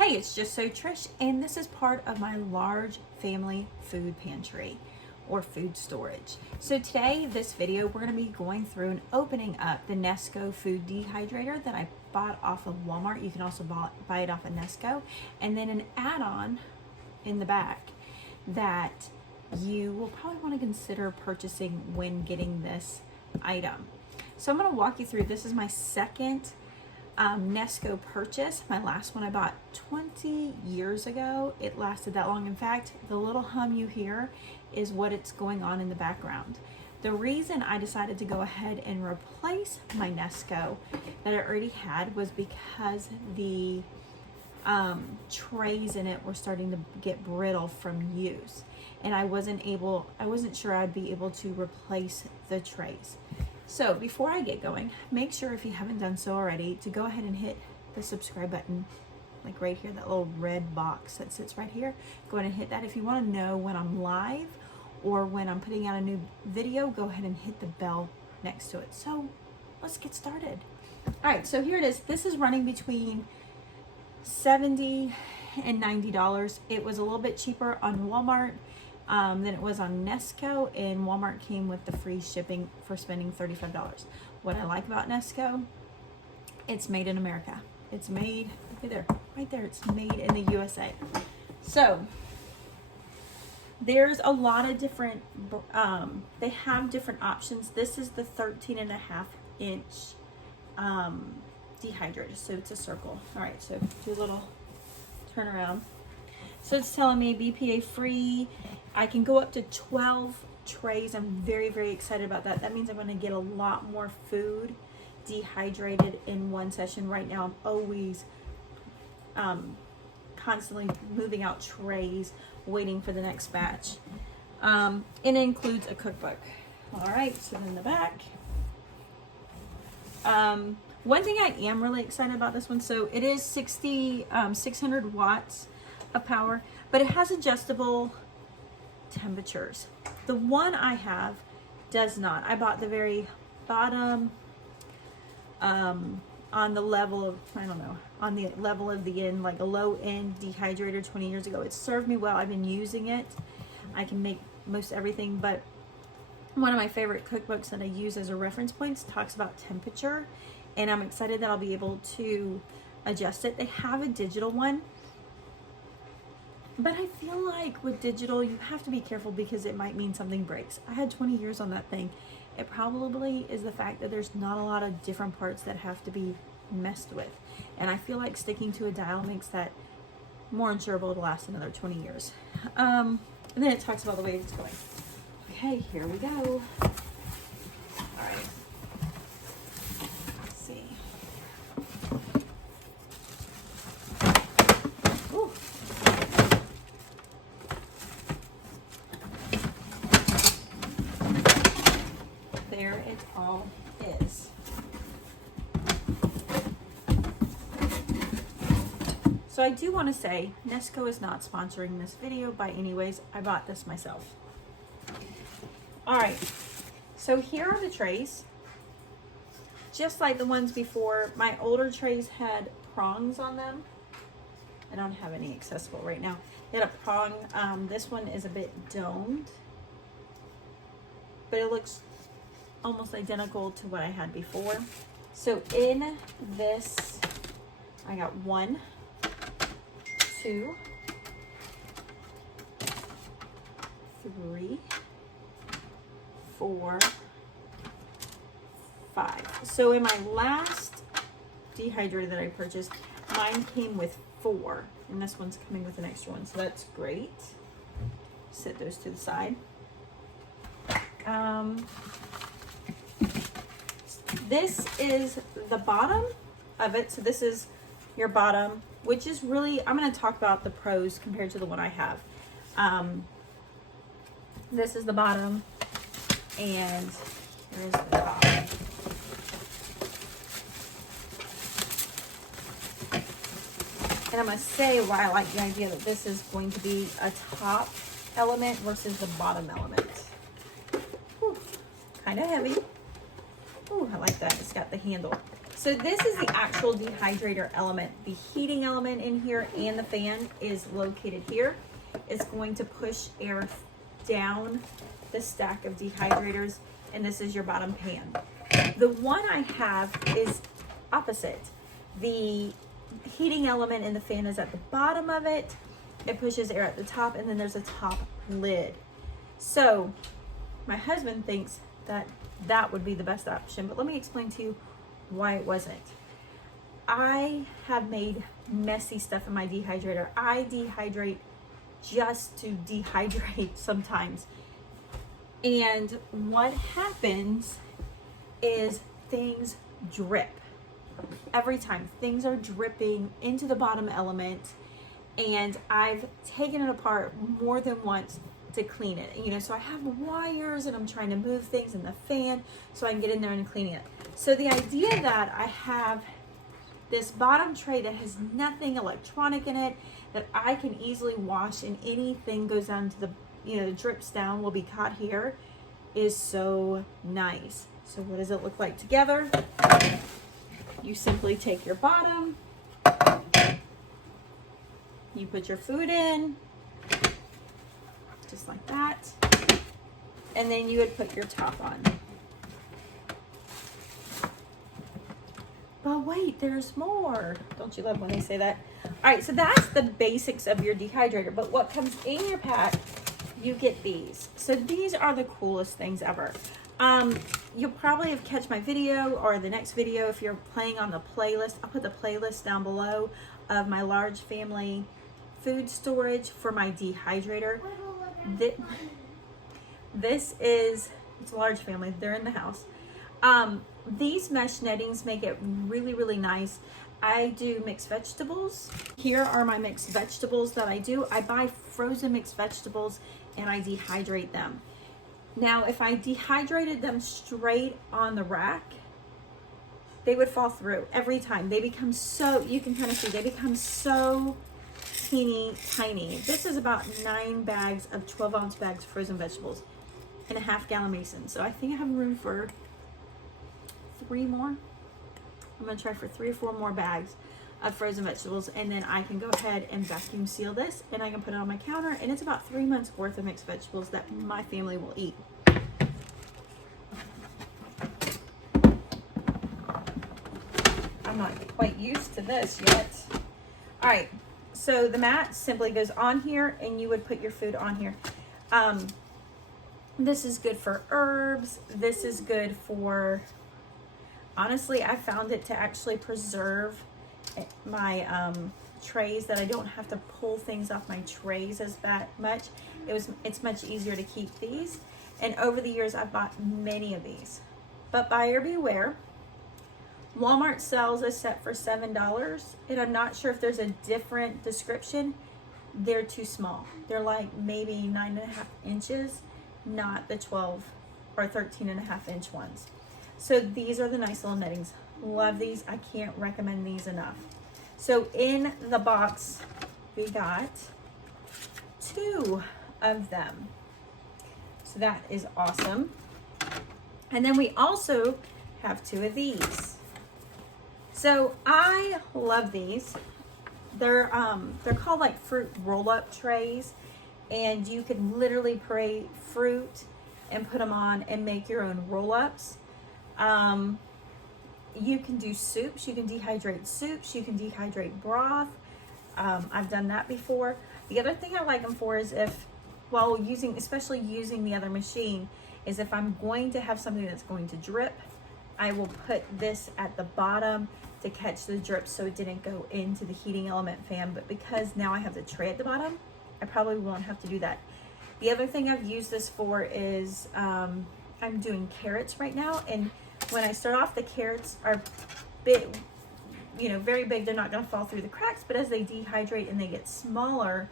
Hey, it's Just So Trish, and this is part of my large family food pantry or food storage. So today, this video, we're going to be going through and opening up the Nesco Food Dehydrator that I bought off of Walmart. You can also buy it off of Nesco, and then an add-on in the back that you will probably want to consider purchasing when getting this item. So I'm going to walk you through. This is my second Nesco purchase. My last one I bought 20 years ago. It lasted that long. In fact, the little hum you hear is what it's going on in the background. The reason I decided to go ahead and replace my Nesco that I already had was because the trays in it were starting to get brittle from use, and I wasn't sure I'd be able to replace the trays. So before I get going, make sure, if you haven't done so already, to go ahead and hit the subscribe button, like right here, that little red box that sits right here. Go ahead and hit that. If you want to know when I'm live or when I'm putting out a new video, go ahead and hit the bell next to it. So let's get started. All right, so here it is. This is running between $70 and $90. It was a little bit cheaper on Walmart than it was on Nesco, and Walmart came with the free shipping for spending $35. What I like about Nesco, it's made in America. It's made, right there, it's made in the USA. So there's a lot of different, they have different options. This is the 13.5-inch dehydrator, so it's a circle. All right, so do a little turn around. So it's telling me BPA free. I can go up to 12 trays. I'm very, very excited about that. That means I'm going to get a lot more food dehydrated in one session. Right now, I'm always constantly moving out trays, waiting for the next batch. It includes a cookbook. All right, so in the back. One thing I am really excited about this one, so it is 600 watts of power, but it has adjustable temperatures. The one I have does not. I bought the very bottom on the level of, I don't know, on the level of the end, like a low end dehydrator 20 years ago. It served me well. I've been using it. I can make most everything, but one of my favorite cookbooks that I use as a reference point talks about temperature, and I'm excited that I'll be able to adjust it. They have a digital one, but I feel like with digital, you have to be careful because it might mean something breaks. I had 20 years on that thing. It probably is the fact that there's not a lot of different parts that have to be messed with. And I feel like sticking to a dial makes that more insurable to last another 20 years. And then it talks about the way it's going. Okay, here we go. All right. Let's see. Ooh. There it all is. So I do want to say, Nesco is not sponsoring this video by any ways. I bought this myself. All right, so here are the trays. Just like the ones before, my older trays had prongs on them. I don't have any accessible right now. They had a prong. This one is a bit domed, but it looks almost identical to what I had before. So in this, I got 1, 2, 3, 4, 5. So in my last dehydrator that I purchased, mine came with 4, and this one's coming with an extra one, so that's great. Set those to the side. This is the bottom of it. So this is your bottom, which is really, I'm going to talk about the pros compared to the one I have. This is the bottom, and here's the top. And I'm going to say why I like the idea that this is going to be a top element versus the bottom element. Kind of heavy. Ooh, I like that. It's got the handle. So this is the actual dehydrator element. The heating element in here and the fan is located here. It's going to push air down the stack of dehydrators, and this is your bottom pan. The one I have is opposite. The heating element in the fan is at the bottom of it. It pushes air at the top, and then there's a top lid. So my husband thinks that that would be the best option, but let me explain to you why it wasn't. I have made messy stuff in my dehydrator. I dehydrate just to dehydrate sometimes. And what happens is things drip. Every time things are dripping into the bottom element, and I've taken it apart more than once to clean it. You know, so I have wires and I'm trying to move things in the fan so I can get in there and clean it. So the idea that I have this bottom tray that has nothing electronic in it, that I can easily wash and anything goes down to the, you know, drips down will be caught here, is so nice. So what does it look like together? You simply take your bottom, you put your food in, just like that, and then you would put your top on. But wait, there's more. Don't you love when they say that? All right, so that's the basics of your dehydrator, but what comes in your pack, you get these. So these are the coolest things ever. You'll probably have catch my video or the next video if you're playing on the playlist. I'll put the playlist down below of my large family food storage for my dehydrator. This is, it's a large family, they're in the house. These mesh nettings make it really, really nice. I do mixed vegetables. Here are my mixed vegetables that I do. I buy frozen mixed vegetables and I dehydrate them. Now, if I dehydrated them straight on the rack, they would fall through every time. They become so, you can kind of see, they become so teeny tiny. This is about 9 bags of 12-ounce bags of frozen vegetables in a half-gallon mason. So I think I have room for 3 more. I'm gonna try for 3 or 4 more bags of frozen vegetables, and then I can go ahead and vacuum seal this and I can put it on my counter, and it's about 3 months worth of mixed vegetables that my family will eat. I'm not quite used to this yet. All right, so the mat simply goes on here and you would put your food on here. This is good for herbs. This is good for, honestly, I found it to actually preserve my trays, that I don't have to pull things off my trays as that much. It's much easier to keep these. And over the years, I've bought many of these. But buyer beware. Walmart sells a set for $7, and I'm not sure if there's a different description. They're too small. They're like maybe 9.5 inches, not the 12 or 13.5 inch ones. So these are the nice little nettings. Love these. I can't recommend these enough. So in the box, we got 2 of them. So that is awesome. And then we also have 2 of these. So I love these. They're called like fruit roll-up trays, and you can literally puree fruit and put them on and make your own roll-ups. You can do soups. You can dehydrate soups. You can dehydrate broth. I've done that before. The other thing I like them for is if, while using, especially using the other machine, is if I'm going to have something that's going to drip, I will put this at the bottom to catch the drip so it didn't go into the heating element fan. But because now I have the tray at the bottom, I probably won't have to do that. The other thing I've used this for is I'm doing carrots right now, and when I start off, the carrots are big, you know, very big. They're not going to fall through the cracks, but as they dehydrate and they get smaller,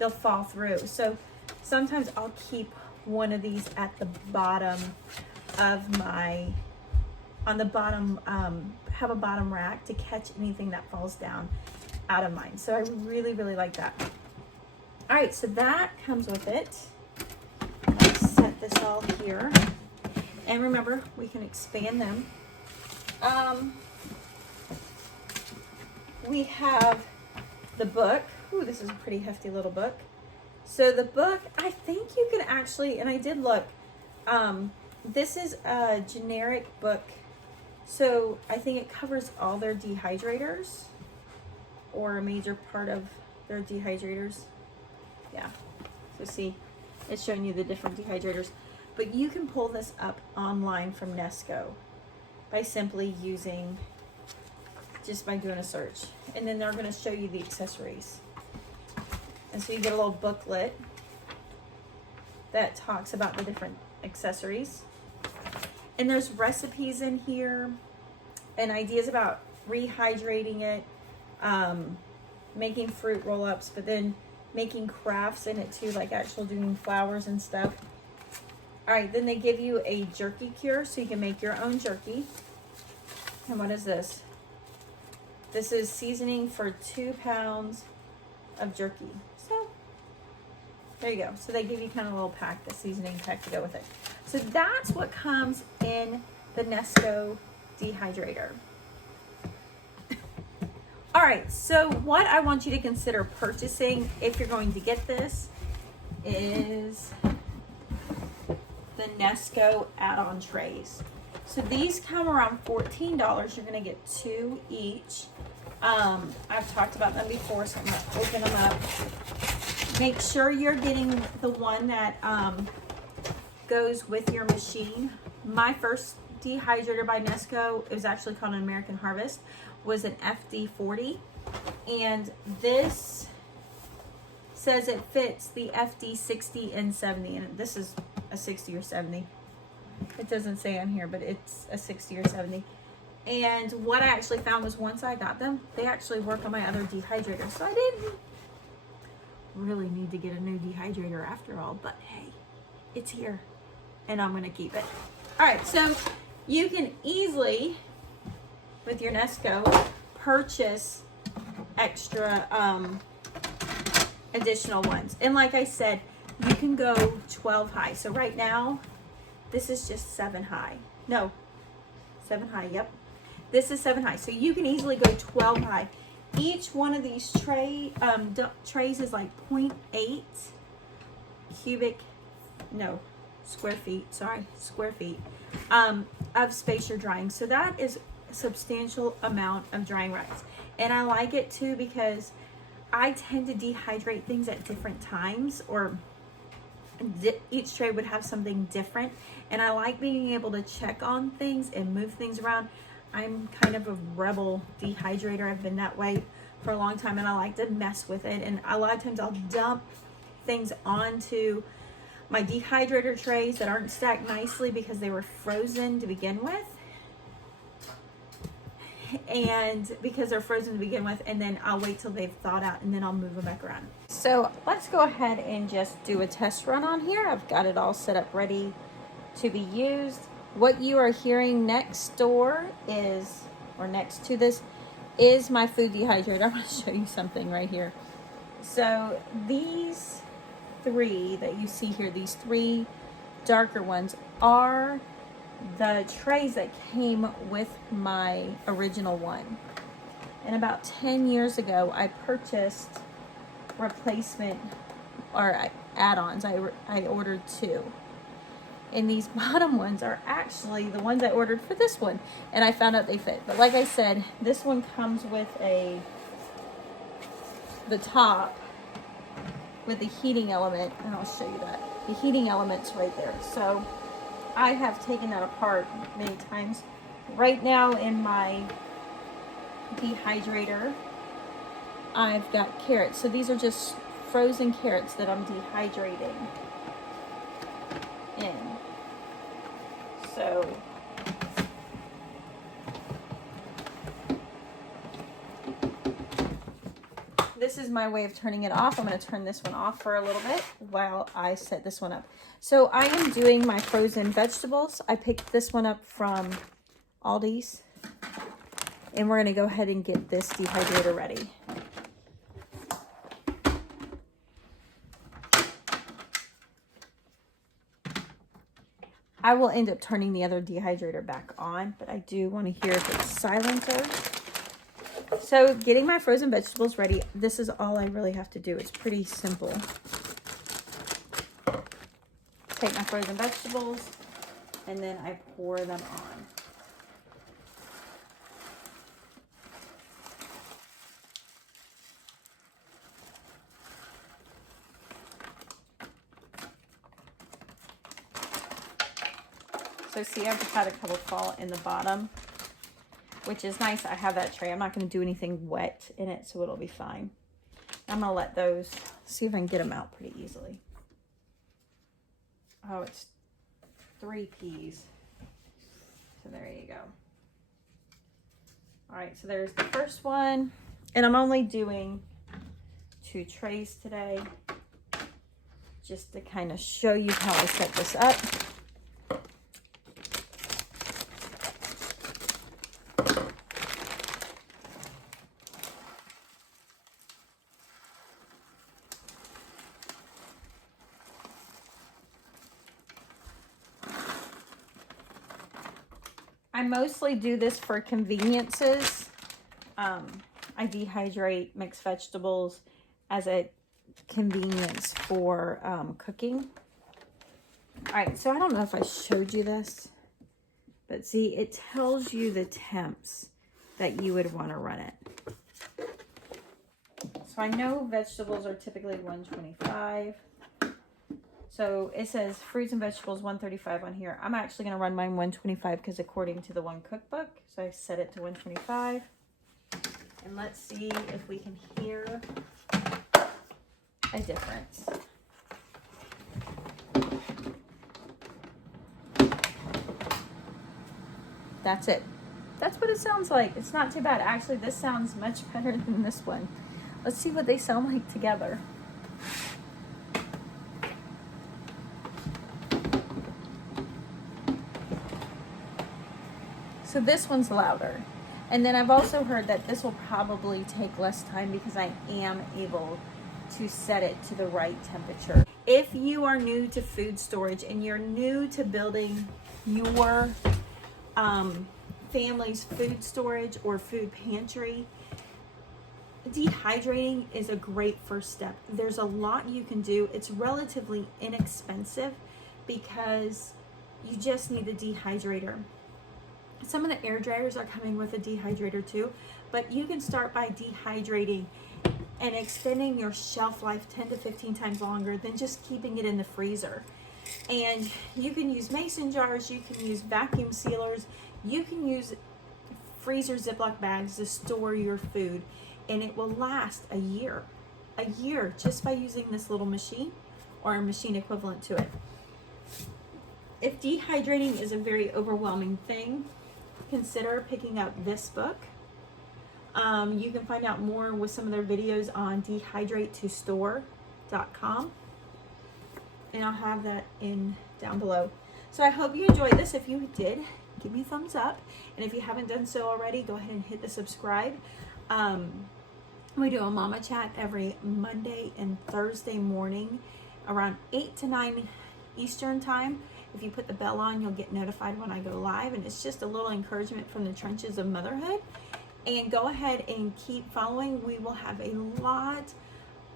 they'll fall through. So sometimes I'll keep one of these at the bottom of my, on the bottom, have a bottom rack to catch anything that falls down out of mine. So I really, really like that. All right, so that comes with it. Let's set this all here. And remember, we can expand them. we have the book. Ooh, this is a pretty hefty little book. So the book, I think you can actually, and I did look, this is a generic book. So I think it covers all their dehydrators, or a major part of their dehydrators. Yeah, so see, it's showing you the different dehydrators. But you can pull this up online from Nesco by simply just by doing a search. And then they're gonna show you the accessories. And so you get a little booklet that talks about the different accessories. And there's recipes in here and ideas about rehydrating it, making fruit roll-ups, but then making crafts in it too, like actual doing flowers and stuff. All right, then they give you a jerky cure so you can make your own jerky. And what is this? This is seasoning for 2 pounds of jerky. So there you go. So they give you kind of a little pack, the seasoning pack to go with it. So that's what comes in the Nesco dehydrator. All right, so what I want you to consider purchasing if you're going to get this is the Nesco add-on trays. So these come around $14. You're gonna get 2 each. I've talked about them before, so I'm gonna open them up. Make sure you're getting the one that goes with your machine. My first dehydrator by Nesco, it was actually called an American Harvest, was an FD40. And this says it fits the FD 60 and 70. And this is a 60 or 70. It doesn't say on here, but it's a 60 or 70. And what I actually found was once I got them, they actually work on my other dehydrator. So I didn't really need to get a new dehydrator after all, but hey, it's here and I'm gonna keep it. All right, so you can easily, with your Nesco, purchase extra additional ones. And like I said, you can go 12 high. So right now, this is just 7 high. No, 7 high, yep. This is 7 high. So you can easily go 12 high. Each one of these trays is like 0.8 square feet of space you're drying. So that is a substantial amount of drying rights. And I like it too because I tend to dehydrate things at different times, or each tray would have something different, and I like being able to check on things and move things around. I'm kind of a rebel dehydrator. I've been that way for a long time, and I like to mess with it. And a lot of times I'll dump things onto my dehydrator trays that aren't stacked nicely because they were frozen to begin with. And because they're frozen to begin with, and then I'll wait till they've thawed out and then I'll move them back around. So let's go ahead and just do a test run on here. I've got it all set up ready to be used. What you are hearing next door is, or next to this, is my food dehydrator. I'm going to show you something right here. So these 3 that you see here, these 3 darker ones, are the trays that came with my original one. And about 10 years ago, I purchased replacement or add-ons. I ordered 2. And these bottom ones are actually the ones I ordered for this one. And I found out they fit. But like I said, this one comes with the top with the heating element. And I'll show you that. The heating element's right there. So I have taken that apart many times. Right now in my dehydrator, I've got carrots. So these are just frozen carrots that I'm dehydrating in. So this is my way of turning it off. I'm going to turn this one off for a little bit while I set this one up. So I am doing my frozen vegetables. I picked this one up from Aldi's. And we're going to go ahead and get this dehydrator ready. I will end up turning the other dehydrator back on, but I do want to hear if it's silencer. So getting my frozen vegetables ready, this is all I really have to do. It's pretty simple. Take my frozen vegetables and then I pour them on. So see, I've just had a couple fall in the bottom, which is nice. I have that tray. I'm not going to do anything wet in it, so it'll be fine. I'm going to let those, see if I can get them out pretty easily. Oh, it's 3 peas. So there you go. All right, so there's the first one. And I'm only doing 2 trays today, just to kind of show you how I set this up. I mostly do this for conveniences. I dehydrate mixed vegetables as a convenience for cooking. All right, so I don't know if I showed you this, but see, it tells you the temps that you would want to run it. So I know vegetables are typically 125. So it says fruits and vegetables 135 on here. I'm actually going to run mine 125 because according to the one cookbook. So I set it to 125. And let's see if we can hear a difference. That's it. That's what it sounds like. It's not too bad. Actually, this sounds much better than this one. Let's see what they sound like together. So this one's louder. And then I've also heard that this will probably take less time because I am able to set it to the right temperature. If you are new to food storage and you're new to building your family's food storage or food pantry, dehydrating is a great first step. There's a lot you can do. It's relatively inexpensive because you just need a dehydrator. Some of the air dryers are coming with a dehydrator too, but you can start by dehydrating and extending your shelf life 10 to 15 times longer than just keeping it in the freezer. And you can use mason jars, you can use vacuum sealers, you can use freezer Ziploc bags to store your food, and it will last a year just by using this little machine or a machine equivalent to it. If dehydrating is a very overwhelming thing, consider picking up this book. You can find out more with some of their videos on dehydratetostore.com, and I'll have that in down below. So I hope you enjoyed this. If you did, give me a thumbs up, and if you haven't done so already, go ahead and hit the subscribe. We do a mama chat every Monday and Thursday morning around 8 to 9 Eastern time. If you put the bell on, you'll get notified when I go live, and it's just a little encouragement from the trenches of motherhood. And go ahead and keep following. We will have a lot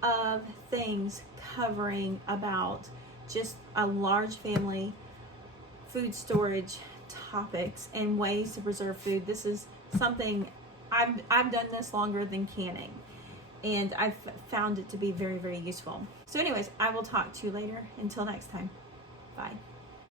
of things covering about just a large family food storage topics and ways to preserve food. This is something I've done this longer than canning, and I've found it to be very, very useful. So anyways, I will talk to you later. Until next time, bye.